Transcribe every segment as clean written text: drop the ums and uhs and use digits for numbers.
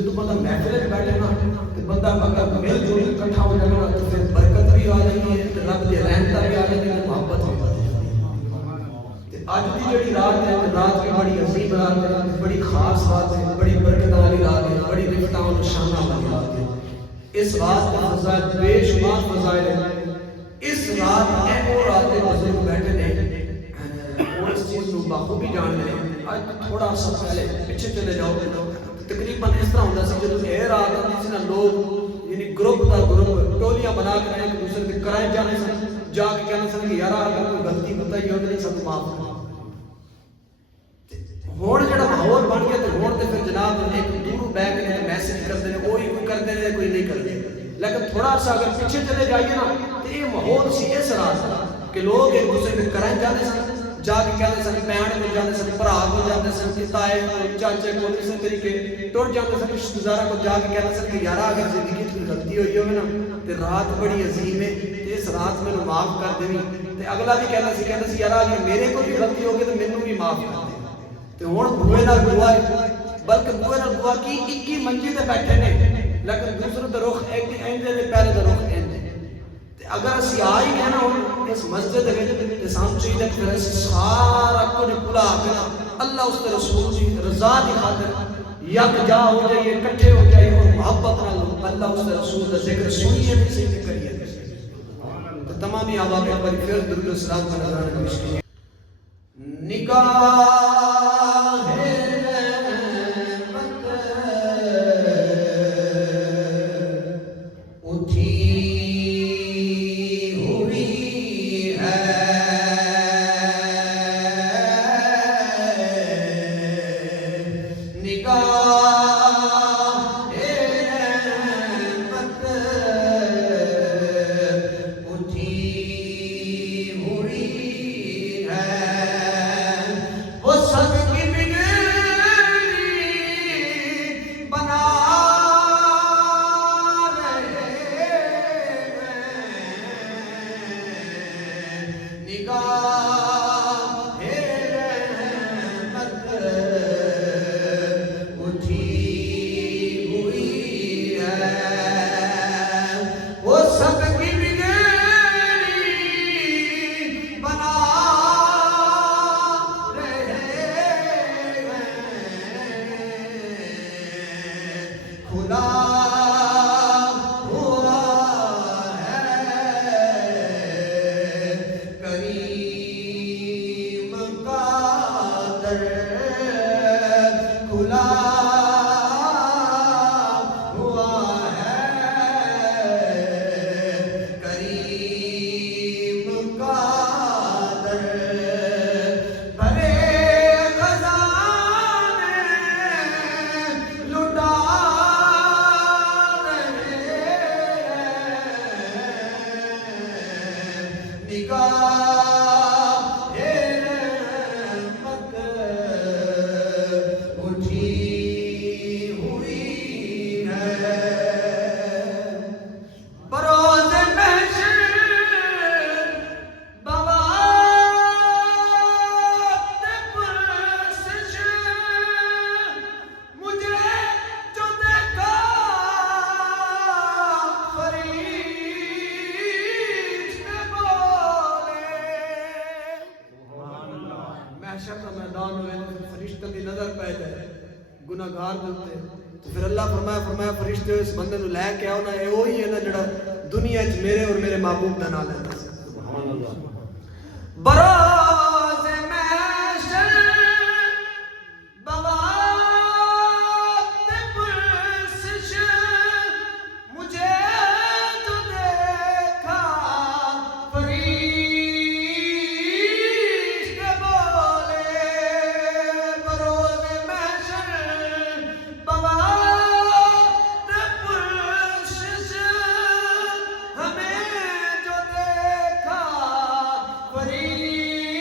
جب بندہ محفل میں بیٹھے نا تو بندہ اگر مل جل اکٹھا ہو جائے نا تو پھر برکت بھی آ جاتی ہے، رب کی رحمت بھی آ جاتی ہے، محبت بھی آ جاتی ہے۔ اج کی جڑی رات ہے، رات کی بڑی عظیم رات ہے، بڑی خاص رات ہے، بڑی برکت والی رات ہے، بڑی رفتہ و نشانہ والی رات ہے۔ اس رات کا فضائل بے شمار فضائل ہے۔ اس رات وہ رات بزرگ بیٹھے نے اور اس چیز کو بخوبی جان لیں۔ آج تھوڑا سا پہلے پیچھے چلے جاؤ، تقریباً اس طرح ہوتا سی جب یہ رات آتی سی نا، لوگ یعنی گروپ دا گروپ ٹولیاں بنا کے ایک دوسرے کے کرائے جانے سن، جا کے کہنے سن کہ یار اگر کوئی غلطی بتائی ہو تو نہیں سب معاف کرو۔ ہون جڑا ماحول بن گیا تو ہون تے پھر جناب ایک دور بیٹھ کے میسج کرتے ہیں، کوئی کرتے ہیں کوئی نہیں کرتے، لیکن تھوڑا سا اگر پیچھے چلے جائیے نا تو یہ ماحول سی اس رات کا کہ لوگ ایک دوسرے کے کرائے جانے سن، جا کے کہتے سن بہن کو جانے سن، بھرا کو جانے سن، تائے کو چاچے کو اسی طریقے ٹر جانے سن، رشتہ داراں کو جا کے کہتے سن کہ یار اگر زندگی میں غلطی ہوئی ہوگی نا تو رات بڑی عظیم ہے، اس رات میں معاف کر دینی۔ تے اگلا بھی کہتا سی یار اگر میرے کو بھی غلطی ہوگی تو مینوں بھی معاف کر دے۔ تے ہن بوئے نال دعا ہے، بلکہ بوئے نال دعا کی 21 منجی تے بیٹھے نے، لیکن دوسرے دا رخ ایندے نے، پہلے دا رخ ایندے۔ تے اگر اسی آ ہی گئے نا ہن اس مسجد وچ تے سانوں چاہیے کہ پھر اسی سارا کچھ بھلا کے نا اللہ اس تے رسول دی رضا دی خاطر یکجا ہو جائیے، اکٹھے ہو جائیے اور محبت نال اللہ اس تے رسول دا ذکر سنیے بھی صحیح کریے۔ تو تمام ہی آبا کے بڑی پھر درود و سلام کا نظرانہ پیش کیے۔ نگاہ گناہگار بنتے تو پھر اللہ فرمایا فرشتے اس بندے نو لے کے آؤ نا، اے وہی ہے نا جڑا دنیا وچ میرے اور میرے محبوب دا نام لیتا سی۔ سبحان اللہ۔ بروز محشر بوابِ پرسش مجھے تو دیکھا فرشتے بولے، بروز محشر بوابِ پرسش ہمیں جو دیکھا فرشتے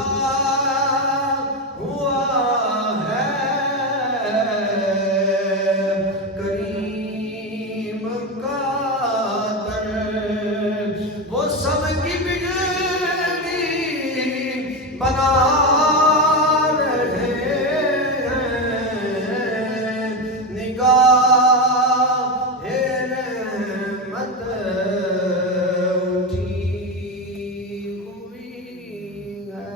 جھکا ہوا ہے کریم کا در، وہ سب کی بگڑی بنا رہے ہیں، نگاہ رحمت اٹھی ہوئی ہے۔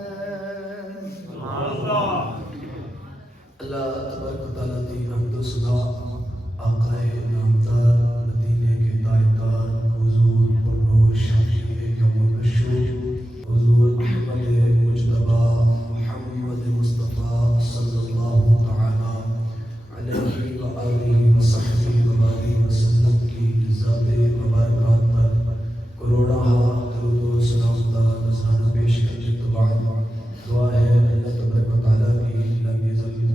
اللہ تبارک و تعالیٰ دی حمد و ثنا آقا نامدار مدینے کے تاجدار حضور پرنور شفیع یوم النشور حضور احمد مجتبی محمد مصطفیٰ صلی اللہ تعالی علیہ وآلہ وصحبہ وبارک وسلم کی ذات مبارکات پر کروڑا درود و سلام کا نذرانہ پیش کرنے کے بعد دعا ہے اللہ تبارک و تعالیٰ کی لمبی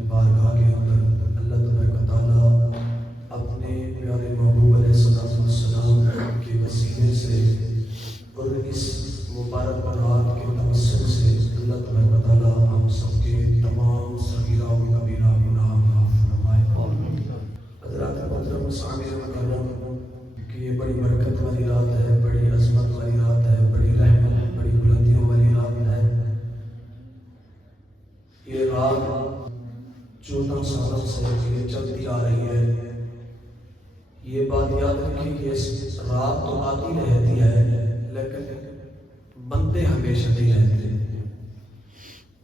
بارگاہ کے اندر اللہ تبارک و تعالیٰ اپنے پیارے محبوب علیہ السلام کے وسیلے سے اور اس مبارک رات کے توسل سے اللہ تبارک و تعالیٰ ہم سب کے تمام صغیرہ و کبیرہ گناہ معاف فرمائے۔ حضرات محترم سامعین مکرم کہ یہ بڑی برکت والی رات ہے، بڑی عظمت والی رات ہے، بڑی رحمت، بڑی بلندیوں والی رات ہے۔ یہ رات 14 سالوں سے یہ چلتی آ رہی ہے۔ یہ بات یاد رکھیں کہ اس رات تو آتی رہتی ہے لیکن بندے ہمیشہ نہیں رہتے۔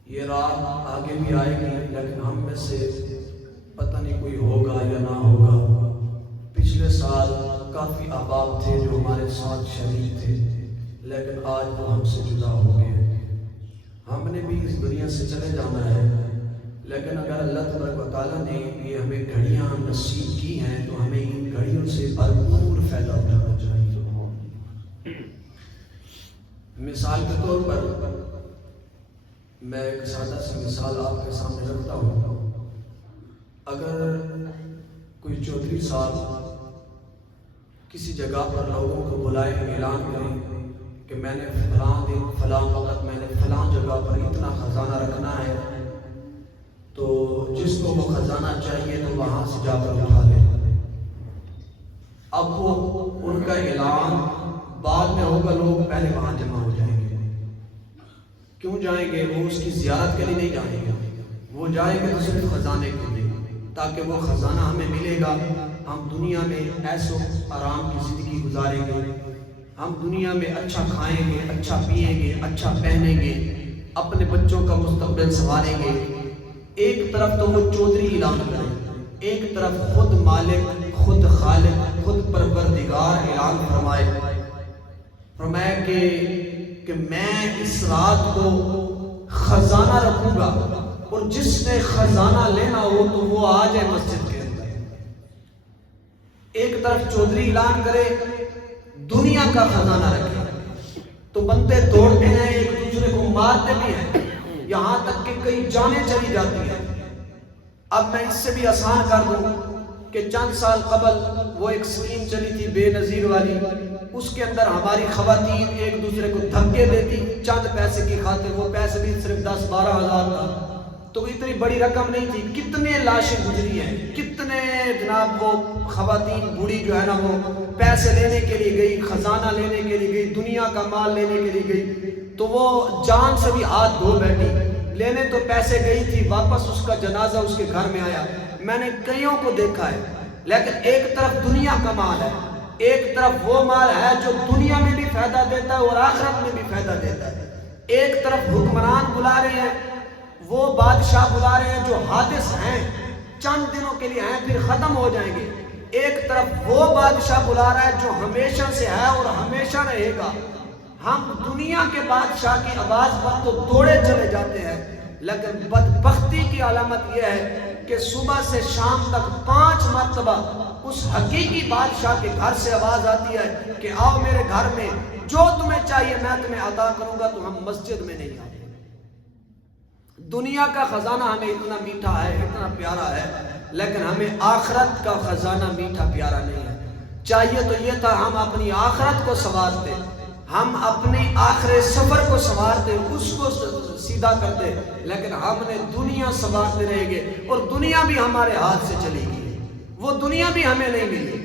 یہ رات آگے بھی آئے گی لیکن ہم میں سے پتہ نہیں کوئی ہوگا یا نہ ہوگا۔ پچھلے سال کافی احباب تھے جو ہمارے ساتھ شریک تھے لیکن آج وہ ہم سے جدا ہو گئے۔ ہم نے بھی اس دنیا سے چلے جانا ہے لیکن اگر اللہ تبارک و تعالیٰ نے یہ ہمیں گھڑیاں نصیب کی ہیں تو ہمیں ان گھڑیوں سے بھرپور فائدہ اٹھانا چاہیے۔ مثال کے طور پر میں ایک سادہ سی مثال آپ کے سامنے رکھتا ہوں۔ اگر کوئی چودھری صاحب کسی جگہ پر لوگوں کو بلائے، اعلان کریں کہ میں نے فلاں دن فلاں وقت میں نے فلاں جگہ پر اتنا خزانہ رکھنا ہے، تو جس کو وہ خزانہ چاہیے تو وہاں سے جا کر اٹھا لے۔ اب وہ ان کا اعلان بعد میں ہوگا، لوگ پہلے وہاں جمع ہو جائیں گے۔ کیوں جائیں گے؟ وہ اس کی زیارت کے لیے نہیں جائیں گے، وہ جائیں گے تو صرف خزانے کے لیے، تاکہ وہ خزانہ ہمیں ملے گا، ہم دنیا میں عیش و آرام کی زندگی گزاریں گے، ہم دنیا میں اچھا کھائیں گے، اچھا پئیں گے، اچھا پہنیں گے، اپنے بچوں کا مستقبل سنواریں گے۔ ایک طرف تو وہ چودھری اعلان کرے، ایک طرف خود مالک، خود خالق، خود پروردگار اعلان فرمائے کہ میں اس رات کو خزانہ رکھوں گا اور جس نے خزانہ لینا ہو تو وہ آ جائے مسجد کے اندر۔ ایک طرف چودھری اعلان کرے، دنیا کا خزانہ رکھے، تو بندے دوڑتے ہیں، ایک دوسرے کو مارتے بھی ہیں، یہاں تک کہ کئی جانیں چلی جاتی ہیں۔ اب میں اس سے بھی آسان کر دوں کہ چند سال قبل وہ ایک اسکیم چلی تھی بے نظیر والی، اس کے اندر ہماری خواتین ایک دوسرے کو دھکے دیتی چند پیسے کی خاطر، وہ پیسے بھی صرف 10-12 ہزار تھا، تو اتنی بڑی رقم نہیں تھی۔ کتنے لاشیں گزری ہیں، کتنے جناب وہ خواتین بوڑھی جو ہے نا وہ پیسے لینے کے لیے گئی، خزانہ لینے کے لیے گئی، دنیا کا مال لینے کے لیے گئی، تو وہ جان سے بھی ہاتھ دھو بیٹھی۔ لینے تو پیسے گئی تھی، واپس اس کا جنازہ اس کے گھر میں آیا۔ میں نے کئیوں کو دیکھا ہے، لیکن ایک طرف دنیا کا مال ہے، ایک طرف وہ مال ہے جو دنیا میں بھی فائدہ دیتا ہے اور آخرت میں بھی فائدہ دیتا ہے۔ ایک طرف حکمران بلا رہے ہیں، وہ بادشاہ بلا رہے ہیں جو حادث ہیں، چند دنوں کے لیے ہیں پھر ختم ہو جائیں گے۔ ایک طرف وہ بادشاہ بلا رہا ہے جو ہمیشہ سے ہے اور ہمیشہ رہے گا۔ ہم دنیا کے بادشاہ کی آواز پر تو دوڑے چلے جاتے ہیں، لیکن بدبختی کی علامت یہ ہے کہ صبح سے شام تک 5 مرتبہ اس حقیقی بادشاہ کے گھر سے آواز آتی ہے کہ آؤ میرے گھر میں، جو تمہیں چاہیے میں تمہیں عطا کروں گا، تو ہم مسجد میں نہیں آتے۔ دنیا کا خزانہ ہمیں اتنا میٹھا ہے، اتنا پیارا ہے، لیکن ہمیں آخرت کا خزانہ میٹھا پیارا نہیں ہے۔ چاہیے تو یہ تھا ہم اپنی آخرت کو سنوارتے، ہم اپنے آخر سفر کو سنوارتے، اس کو سیدھا کر دے، لیکن ہم نے دنیا سنوارتے رہیں گے اور دنیا بھی ہمارے ہاتھ سے چلے گی، وہ دنیا بھی ہمیں نہیں ملے گی۔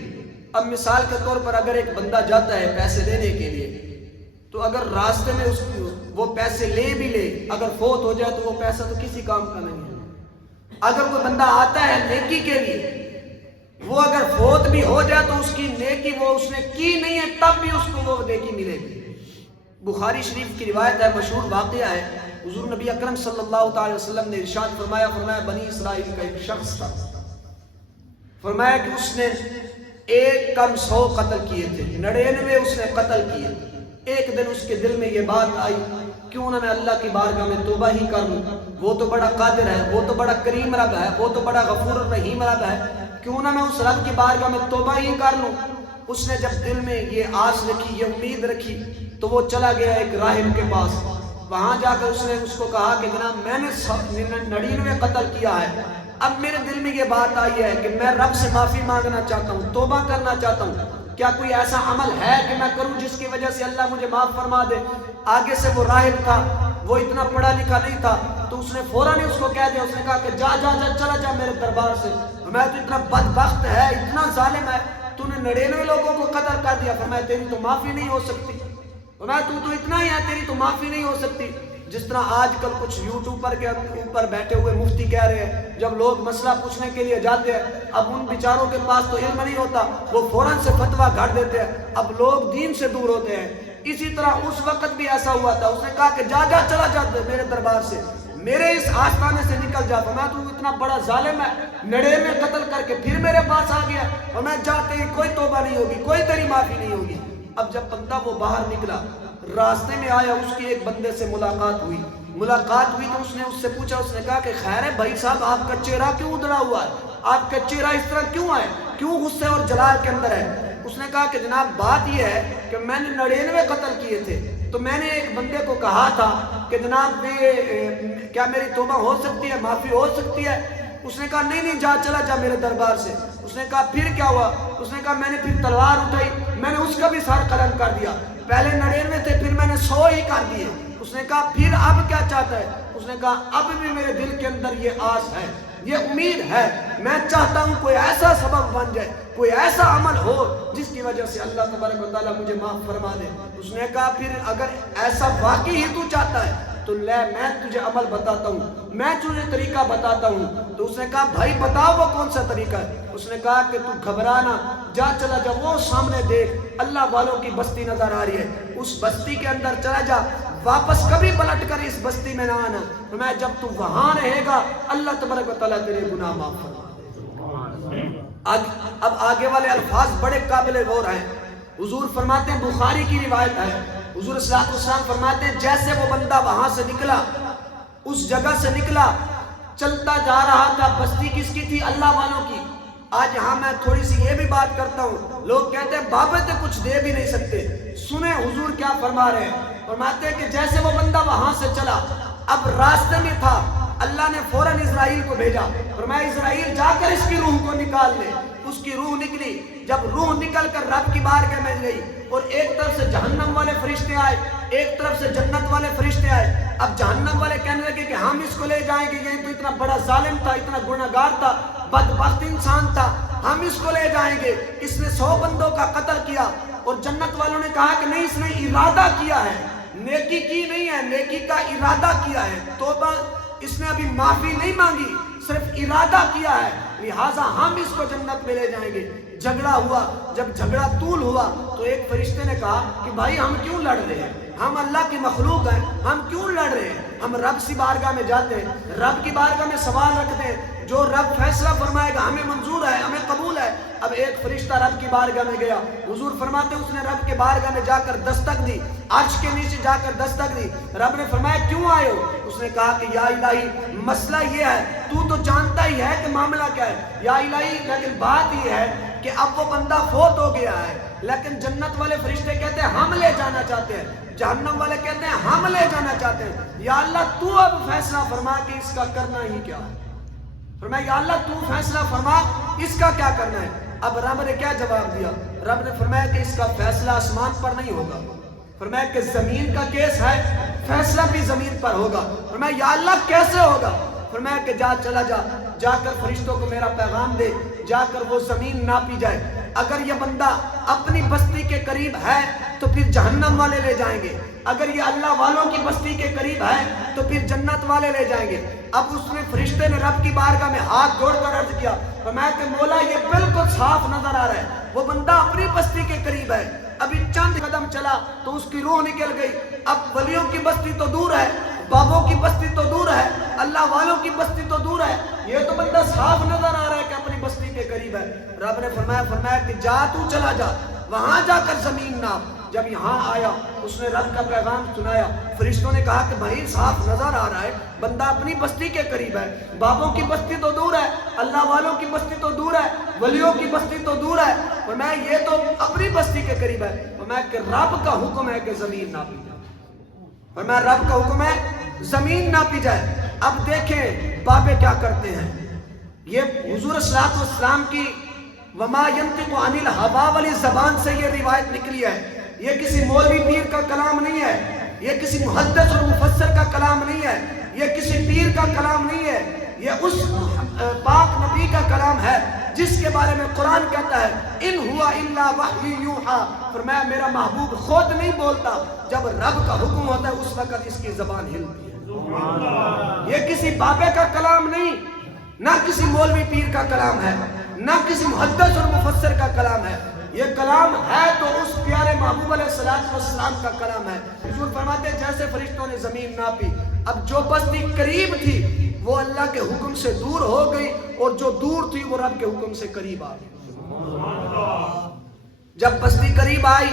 اب مثال کے طور پر اگر ایک بندہ جاتا ہے پیسے لینے کے لیے، تو اگر راستے میں وہ پیسے لے بھی لے، اگر فوت ہو جائے تو وہ پیسہ تو کسی کام کا نہیں ہے۔ اگر کوئی بندہ آتا ہے نیکی کے لیے، وہ اگر فوت بھی ہو جائے تو اس کی نیکی وہ اس نے کی نہیں ہے، تب بھی اس کو وہ نیکی ملے گی۔ بخاری شریف کی روایت ہے، مشہور واقعہ ہے، حضور نبی اکرم صلی اللہ تعالی وسلم نے ارشاد فرمایا بنی اسرائیل کا ایک شخص تھا، فرمایا کہ اس نے 1 کم 100 قتل کیے تھے، 99 اس نے قتل کیے۔ ایک دن اس کے دل میں یہ بات آئی، کیوں نہ میں اللہ کی بارگاہ میں توبہ ہی کر لوں، وہ تو بڑا قادر ہے، وہ تو بڑا کریم رب ہے، وہ تو بڑا غفور الرحیم رب ہے، کیوں نہ میں اس رب کی بارگاہ میں توبہ ہی کر لوں۔ اس نے جب دل میں یہ آس رکھی، یہ امید رکھی، تو وہ چلا گیا ایک راہب کے پاس۔ وہاں جا کر اس نے اس کو کہا کہ جناب میں نے 99 قتل کیا ہے، اب میرے دل میں یہ بات آئی ہے کہ میں رب سے معافی مانگنا چاہتا ہوں، توبہ کرنا چاہتا ہوں، کیا کوئی ایسا عمل ہے کہ میں کروں جس کی وجہ سے اللہ مجھے معاف فرما دے؟ آگے سے وہ راہب تھا، وہ اتنا پڑھا لکھا نہیں تھا، تو اس نے فوراً ہی اس کو کہہ دیا، اس نے کہا کہ جا جا جا چلا جا میرے دربار سے، میں تو اتنا بدبخت ہے، اتنا ظالم ہے، تو نے 99 لوگوں کو قتل کر دیا، فرمایا تیری تو معافی نہیں ہو سکتی، فرمایا تو اتنا ہی ہے، تیری تو معافی نہیں ہو سکتی۔ جس طرح آج کل کچھ یوٹیوب پر کے اوپر بیٹھے ہوئے مفتی کہہ رہے ہیں، جب لوگ مسئلہ پوچھنے کے لیے جاتے ہیں، اب ان بیچاروں کے پاس تو علم نہیں ہوتا، وہ فوراً سے فتویٰ گھڑ دیتے ہیں، اب لوگ دین سے دور ہوتے ہیں۔ اسی طرح اس وقت بھی ایسا ہوا تھا، اس نے کہا کہ جا جا چلا جا میرے دربار سے، میرے اس آستانے سے نکل جا، فرمایا تو اتنا بڑا ظالم ہے، 99 قتل کر کے پھر میرے پاس آ گیا، اور میں جاتے ہی کوئی توبہ نہیں ہوگی، کوئی تیری معافی نہیں ہوگی۔ اب جب بندہ وہ باہر نکلا، راستے میں آیا، اس کی ایک بندے سے ملاقات ہوئی تو اس نے اس سے پوچھا، اس نے کہا کہ خیر ہے بھائی صاحب، آپ کا چہرہ کیوں ادھرا ہوا ہے، آپ کا چہرہ اس طرح کیوں ہے، کیوں غصے اور جلال کے اندر ہے؟ اس نے کہا کہ جناب بات یہ ہے کہ میں نے 99 قتل کیے تھے، تو میں نے ایک بندے کو کہا تھا کہ جناب کیا میری توبہ ہو سکتی ہے، معافی ہو سکتی ہے؟ اس نے کہا نہیں جا چلا جا میرے دربار سے۔ اس نے کہا پھر کیا ہوا؟ اس نے کہا میں نے پھر تلوار اٹھائی، میں نے اس کا بھی سر قلم کر دیا، پہلے 99 تھے پھر میں نے 100 ہی کر دیے۔ اس نے کہا پھر اب کیا چاہتا ہے؟ اس نے کہا اب بھی میرے دل کے اندر یہ آس ہے، یہ امید ہے، میں چاہتا ہوں کوئی ایسا سبب بن جائے، کوئی ایسا عمل ہو جس کی وجہ سے اللہ تبارک و تعالیٰ مجھے معاف فرما دے۔ اس نے کہا پھر اگر ایسا واقعی ہی تو چاہتا ہے تو لے میں تجھے عمل بتاتا ہوں، میں تجھے طریقہ بتاتا ہوں۔ تو اس نے کہا بھائی بتاؤ وہ کون سا طریقہ ہے؟ اس نے کہا کہ تو گھبرانا، جا چلا جا، وہ سامنے دیکھ اللہ والوں کی بستی نظر آ رہی ہے، اس بستی کے اندر چلا جا، واپس کبھی پلٹ کر اس بستی میں نہ آنا، میں جب تو وہاں رہے گا اللہ تبارک و تعالیٰ تیرے گناہ معاف فرما دے۔ اب آگے والے الفاظ بڑے قابل غور ہیں۔ حضور فرماتے ہیں، بخاری کی روایت ہے، حضور صلی اللہ علیہ وسلم فرماتے ہیں جیسے وہ بندہ وہاں سے نکلا، اس جگہ سے نکلا، چلتا جا رہا تھا، بستی کس کی تھی؟ اللہ والوں کی۔ آج یہاں میں تھوڑی سی یہ بھی بات کرتا ہوں، لوگ کہتے ہیں بابتیں کچھ دے بھی نہیں سکتے، سنیں حضور کیا فرما رہے ہیں۔ فرماتے ہیں کہ جیسے وہ بندہ وہاں سے چلا، اب راستے میں تھا، اللہ نے فوراً اسرائیل کو بھیجا، فرمایا اسرائیل جا کر اس کی روح کو نکال لے۔ اس کی روح نکلی، جب روح نکل کر رب کی بارگاہ میں گئی، اور ایک طرف سے جہنم والے فرشتے آئے، ایک طرف سے جنت والے فرشتے آئے۔ اب جہنم والے کہنے لگے کہ ہم اس کو لے جائیں گے، یہ تو اتنا بڑا ظالم تھا، اتنا گنہگار تھا، بدبخت انسان تھا، ہم اس کو لے جائیں گے، اس نے 100 بندوں کا قتل کیا۔ اور جنت والوں نے کہا کہ نہیں، اس نے ارادہ کیا ہے، نیکی کی نہیں ہے، نیکی کا ارادہ کیا ہے، توبہ اس نے ابھی معافی نہیں مانگی، صرف ارادہ کیا ہے، لہٰذا ہم اس کو جنت میں لے جائیں گے۔ جھگڑا ہوا، جب جھگڑا طول ہوا تو ایک فرشتے نے کہا کہ بھائی ہم کیوں لڑ رہے ہیں، ہم اللہ کی مخلوق ہیں، ہم کیوں لڑ رہے ہیں؟ ہم رب کی بارگاہ میں جاتے ہیں، رب کی بارگاہ میں سوال رکھتے ہیں، جو رب فیصلہ فرمائے گا ہمیں منظور ہے، ہمیں قبول ہے۔ اب ایک فرشتہ رب کی بارگاہ میں گیا، حضور فرماتے ہیں اس نے رب کے بارگاہ میں جا کر دستک دی، عرش کے نیچے جا کر دستک دی۔ رب نے فرمایا کیوں آئے ہو؟ اس نے کہا کہ یا الہی مسئلہ یہ ہے، تو جانتا ہی ہے کہ معاملہ کیا ہے یا الہی، لیکن بات یہ ہے کہ اب وہ بندہ فوت ہو گیا ہے، لیکن جنت والے فرشتے کہتے ہیں ہم لے جانا چاہتے ہیں، جہنم والے کہتے ہیں ہم لے جانا چاہتے ہیں، یا اللہ تو اب فیصلہ فرما کہ اس کا کرنا ہی کیا ہے۔ فرمایا یا اللہ تو فیصلہ فرما اس کا کیا کرنا ہے۔ اب رب نے کیا جواب دیا؟ رب نے فرمایا کہ اس کا فیصلہ آسمان پر نہیں ہوگا، فرمایا کہ زمین کا کیس ہے، فیصلہ بھی زمین پر ہوگا۔ فرمایا یا اللہ کیسے ہوگا؟ فرمایا کہ چلا جا کر فرشتوں کو میرا پیغام دے، جا کر وہ زمین ناپی جائے، اگر یہ بندہ اپنی بستی کے قریب ہے تو پھر جہنم والے لے جائیں گے، اگر یہ اللہ والوں کی بستی کے قریب ہے تو پھر جنت والے لے جائیں گے۔ اب اس نے فرشتے نے رب کی بارگاہ میں ہاتھ جوڑ کر عرض کیا، فرمایا کہ مولا یہ بالکل صاف نظر آ رہا ہے، وہ بندہ اپنی بستی کے قریب ہے، ابھی چند قدم چلا تو اس کی روح نکل گئی۔ اب ولیوں کی بستی تو دور ہے، بابوں کی بستی تو دور ہے، اللہ والوں کی بستی تو دور ہے، یہ تو بندہ صاف نظر آ رہا ہے کہ اپنی بستی کے قریب ہے۔ رب نے فرمایا کہ تو چلا جا، وہاں جا کر زمین ناپ۔ جب یہاں آیا اس نے رب کا پیغام سنایا، فرشتوں نے کہا کہ بھائی صاف نظر آ رہا ہے، بندہ اپنی بستی کے قریب ہے، بابوں کی بستی تو دور ہے، اللہ والوں کی بستی تو دور ہے، ولیوں کی بستی تو دور ہے، فرمایا یہ تو اپنی بستی کے قریب ہے۔ فرمایا کہ رب کا حکم ہے کہ زمین ناپی جائے، فرمایا رب کا حکم ہے زمین ناپی جائے۔ اب دیکھیں بابے کیا کرتے ہیں، یہ حضور صلی اللہ علیہ وسلم کی وما ينطق عن الهوى والی زبان سے یہ روایت نکلی ہے، یہ کسی مولوی پیر کا کلام نہیں ہے، یہ کسی محدث اور مفسر کا کلام نہیں ہے، یہ کسی پیر کا کلام نہیں ہے، یہ اس پاک نبی کا کلام ہے جس کے بارے میں قرآن کہتا ہے ان ہوا الا وحی یوحا، فرمایا میرا محبوب خود نہیں بولتا، جب رب کا حکم ہوتا ہے اس وقت اس کی زبان ہلتی ہے۔ یہ کسی بابے کا کلام نہیں، نہ کسی مولوی پیر کا کلام ہے، نہ کسی محدث اور مفسر کا کلام ہے، یہ کلام ہے تو اس پیارے محبوب علیہ السلام کا کلام ہے۔ حضور فرماتے ہیں جیسے فرشتوں نے زمین ناپی، اب جو بستی قریب تھی وہ اللہ کے حکم سے دور ہو گئی اور جو دور تھی وہ رب کے حکم سے قریب آ گئی۔ جب بستی قریب آئی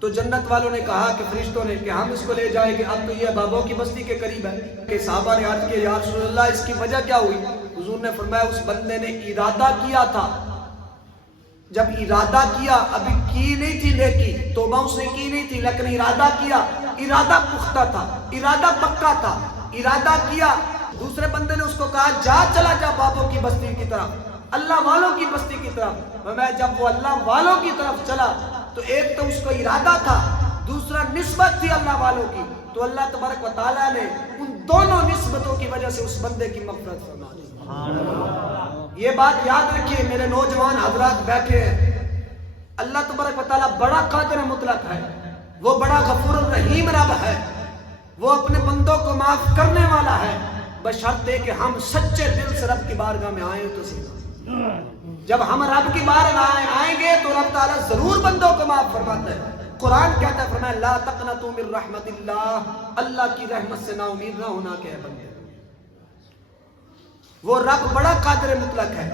تو جنت والوں نے کہا کہ فرشتوں نے کہ ہم اس کو لے جائیں گے، اب تو یہ بابوں کی بستی کے قریب ہے۔ کہ صحابہ نے عرض کیا یا رسول اللہ اس کی وجہ کیا ہوئی؟ حضور نے فرمایا اس بندے نے ارادہ کیا تھا، جب ارادہ کیا، ابھی کی نہیں تھی نیکی، توبہ اس نے کی نہیں تھی، لیکن ارادہ کیا، ارادہ پختہ تھا، ارادہ پکا تھا، ارادہ کیا۔ دوسرے بندے نے اس کو کہا چلا جا بابوں کی بستی کی طرف، اللہ والوں کی بستی کی طرف۔ میں جب وہ اللہ والوں کی طرف چلا تو ایک تو اس کو ارادہ تھا، دوسرا نسبت تھی اللہ والوں کی، تو اللہ تبارک و تعالیٰ نے ان دونوں نسبتوں کی وجہ سے اس بندے کی مغفرت فرما دی۔ یہ بات یاد رکھیے میرے نوجوان حضرات بیٹھے ہیں، اللہ تبارک و تعالیٰ بڑا قادر مطلق ہے، وہ بڑا غفور الرحیم رب ہے، وہ اپنے بندوں کو معاف کرنے والا ہے، بشرطے کہ ہم سچے دل سے رب کی بارگاہ میں آئیں تو صحیح۔ جب ہم رب کی بارگاہ آئیں گے تو رب تعالیٰ ضرور بندوں کو معاف فرماتا ہے۔ قرآن کہتا ہے فرمایا لا تقنطوا من رحمت اللہ، اللہ کی رحمت سے نا امید نہ ہونا کہ ہے بندے، وہ رب بڑا قادر مطلق ہے۔